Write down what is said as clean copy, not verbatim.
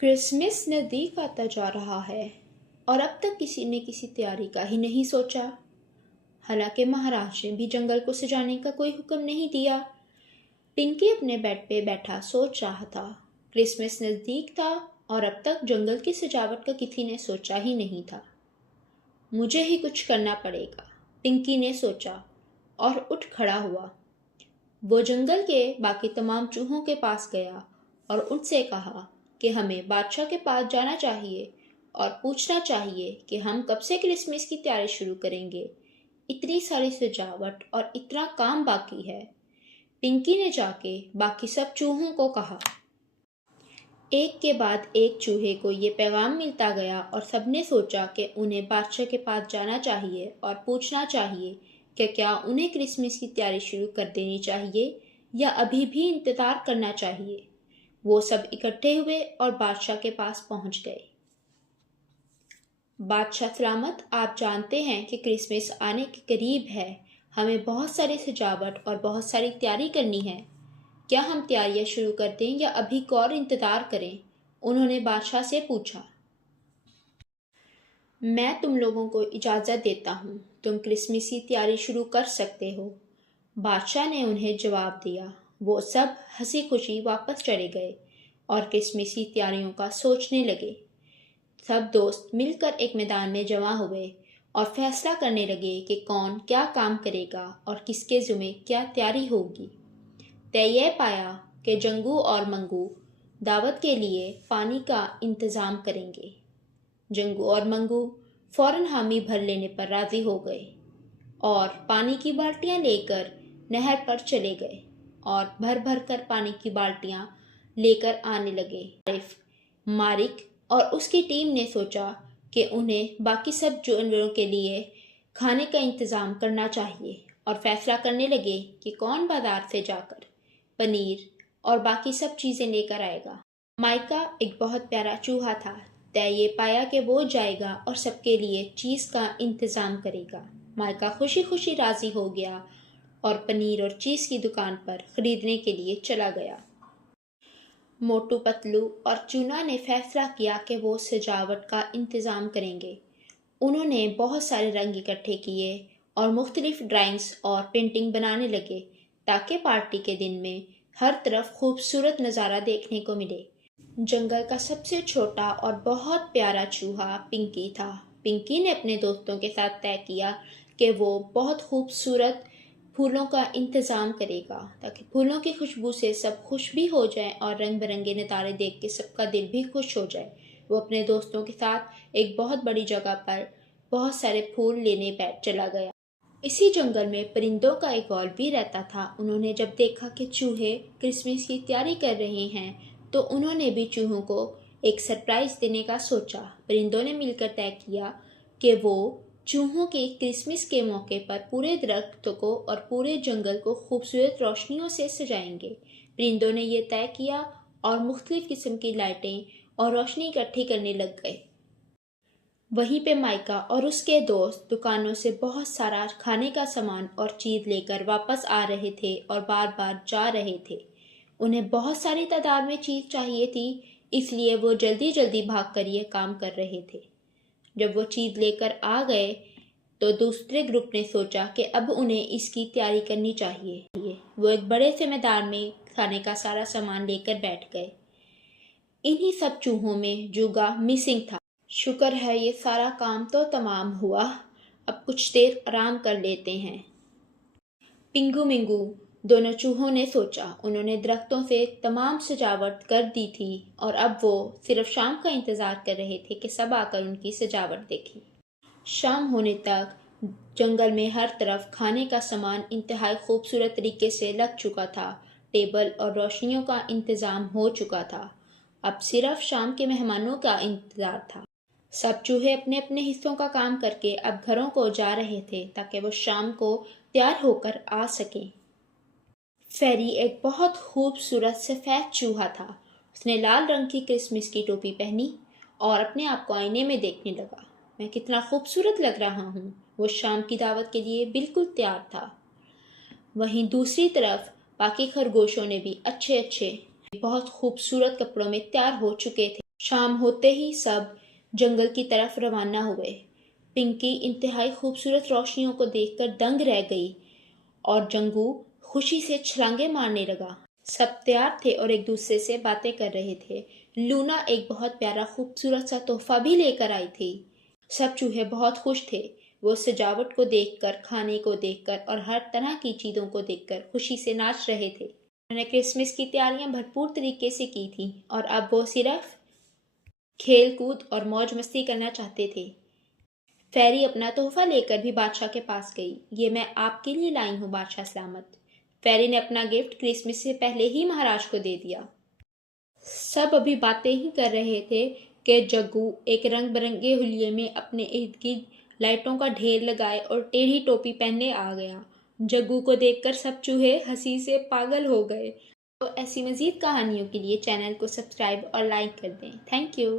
Christmas नज़दीक आता जा रहा है और अब तक किसी ने किसी तैयारी का ही नहीं सोचा। हालांकि महाराज ने भी जंगल को सजाने का कोई हुक्म नहीं दिया। पिंकी अपने बेड पे बैठा सोच रहा था। क्रिसमस नज़दीक था और अब तक जंगल की सजावट का किसी ने सोचा ही नहीं था। मुझे ही कुछ करना पड़ेगा, पिंकी ने सोचा और उठ खड़ा हुआ। वो जंगल के बाकी तमाम चूहों के पास गया और उनसे कहा कि हमें बादशाह के पास जाना चाहिए और पूछना चाहिए कि हम कब से क्रिसमस की तैयारी शुरू करेंगे। इतनी सारी सजावट और इतना काम बाकी है। पिंकी ने जाके बाकी सब चूहों को कहा। एक के बाद एक चूहे को ये पैगाम मिलता गया और सबने सोचा कि उन्हें बादशाह के पास जाना चाहिए और पूछना चाहिए कि क्या उन्हें क्रिसमस की तैयारी शुरू कर देनी चाहिए या अभी भी इंतज़ार करना चाहिए। वो सब इकट्ठे हुए और बादशाह के पास पहुंच गए। बादशाह सलामत, आप जानते हैं कि क्रिसमस आने के करीब है। हमें बहुत सारी सजावट और बहुत सारी तैयारी करनी है। क्या हम तैयारियां शुरू कर दें या अभी और इंतज़ार करें? उन्होंने बादशाह से पूछा। मैं तुम लोगों को इजाज़त देता हूँ, तुम क्रिसमस की तैयारी शुरू कर सकते हो, बादशाह ने उन्हें जवाब दिया। वो सब हंसी खुशी वापस चले गए और क्रिसमस की तैयारियों का सोचने लगे। सब दोस्त मिलकर एक मैदान में जमा हुए और फैसला करने लगे कि कौन क्या काम करेगा और किसके ज़िम्मे क्या तैयारी होगी। तय ये पाया कि जंगू और मंगू दावत के लिए पानी का इंतज़ाम करेंगे। जंगू और मंगू फौरन हामी भर लेने पर राज़ी हो गए और पानी की बाल्टियां लेकर नहर पर चले गए और भर भर कर पानी की बाल्टियां लेकर आने लगे। मारिक और उसकी टीम ने सोचा कि उन्हें बाकी सब जानवरों के लिए खाने का इंतज़ाम करना चाहिए और फैसला करने लगे कि कौन बाज़ार से जाकर पनीर और बाकी सब चीज़ें लेकर आएगा। माइका एक बहुत प्यारा चूहा था। तय ये पाया कि वो जाएगा और सबके लिए चीज़ का इंतज़ाम करेगा। माइका खुशी खुशी राज़ी हो गया और पनीर और चीज़ की दुकान पर ख़रीदने के लिए चला गया। मोटू पतलू और चूना ने फैसला किया कि वो सजावट का इंतज़ाम करेंगे। उन्होंने बहुत सारे रंग इकट्ठे किए और मुख्तलिफ ड्राइंग्स और पेंटिंग बनाने लगे ताकि पार्टी के दिन में हर तरफ खूबसूरत नज़ारा देखने को मिले। जंगल का सबसे छोटा और बहुत प्यारा चूहा पिंकी था। पिंकी ने अपने दोस्तों के साथ तय किया कि वो बहुत खूबसूरत फूलों का इंतज़ाम करेगा ताकि फूलों की खुशबू से सब खुश भी हो जाएं और रंग बिरंगे नज़ारे देख के सबका दिल भी खुश हो जाए। वो अपने दोस्तों के साथ एक बहुत बड़ी जगह पर बहुत सारे फूल लेने बैठ चला गया। इसी जंगल में परिंदों का एक गौल भी रहता था। उन्होंने जब देखा कि चूहे क्रिसमस की तैयारी कर रहे हैं तो उन्होंने भी चूहों को एक सरप्राइज़ देने का सोचा। परिंदों ने मिलकर तय किया कि वो चूहों के क्रिसमस के मौके पर पूरे दरख्त को और पूरे जंगल को खूबसूरत रोशनियों से सजाएंगे। परिंदों ने यह तय किया और मुख्तलिफ किस्म की लाइटें और रोशनी इकट्ठी करने लग गए। वहीं पे माइका और उसके दोस्त दुकानों से बहुत सारा खाने का सामान और चीज़ लेकर वापस आ रहे थे और बार बार जा रहे थे। उन्हें बहुत सारी तादाद में चीज़ चाहिए थी, इसलिए वो जल्दी जल्दी भाग कर ये काम कर रहे थे। जब वो चीज़ लेकर आ गए तो दूसरे ग्रुप ने सोचा कि अब उन्हें इसकी तैयारी करनी चाहिए। वो एक बड़े से मैदान में खाने का सारा सामान लेकर बैठ गए। इन्हीं सब चूहों में जूगा मिसिंग था। शुक्र है ये सारा काम तो तमाम हुआ, अब कुछ देर आराम कर लेते हैं, पिंगू मिंगू दोनों चूहों ने सोचा। उन्होंने दरख्तों से तमाम सजावट कर दी थी और अब वो सिर्फ शाम का इंतज़ार कर रहे थे कि सब आकर उनकी सजावट देखें। शाम होने तक जंगल में हर तरफ खाने का सामान इंतहाई खूबसूरत तरीके से लग चुका था। टेबल और रोशनियों का इंतज़ाम हो चुका था। अब सिर्फ शाम के मेहमानों का इंतज़ार था। सब चूहे अपने अपने हिस्सों का काम करके अब घरों को जा रहे थे ताकि वो शाम को तैयार होकर आ सकें। फेरी एक बहुत खूबसूरत सफ़ेद चूहा था। उसने लाल रंग की क्रिसमस की टोपी पहनी और अपने आप को आईने में देखने लगा। मैं कितना खूबसूरत लग रहा हूँ। वो शाम की दावत के लिए बिल्कुल तैयार था। वहीं दूसरी तरफ बाकी खरगोशों ने भी अच्छे अच्छे बहुत खूबसूरत कपड़ों में तैयार हो चुके थे। شام ہوتے ہی سب جنگل کی طرف روانہ ہوئے۔ پنکی انتہائی خوبصورت روشنیوں کو دیکھ کر دنگ رہ گئی اور جنگو خوشی سے چھلانگیں مارنے لگا۔ سب تیار تھے اور ایک دوسرے سے باتیں کر رہے تھے۔ لونا ایک بہت پیارا خوبصورت سا تحفہ بھی لے کر آئی تھی۔ سب چوہے بہت خوش تھے۔ وہ سجاوٹ کو دیکھ کر، کھانے کو دیکھ کر اور ہر طرح کی چیزوں کو دیکھ کر خوشی سے ناچ رہے تھے۔ انہوں نے کرسمس کی تیاریاں بھرپور طریقے سے کی تھیں اور اب وہ صرف کھیل کود اور موج مستی کرنا چاہتے تھے۔ فیری اپنا تحفہ لے کر بھی بادشاہ کے پاس گئی۔ یہ میں آپ کے لیے لائی ہوں بادشاہ سلامت۔ فیری نے اپنا گفٹ کرسمس سے پہلے ہی مہاراج کو دے دیا۔ سب ابھی باتیں ہی کر رہے تھے کہ جگو ایک رنگ برنگے حلیے میں اپنے ارد گرد لائٹوں کا ڈھیر لگائے اور ٹیڑھی ٹوپی پہننے آ گیا۔ جگو کو دیکھ کر سب چوہے ہنسی سے پاگل ہو گئے۔ تو ایسی مزید کہانیوں کے لیے چینل کو سبسکرائب اور لائک کر دیں۔ Thank you.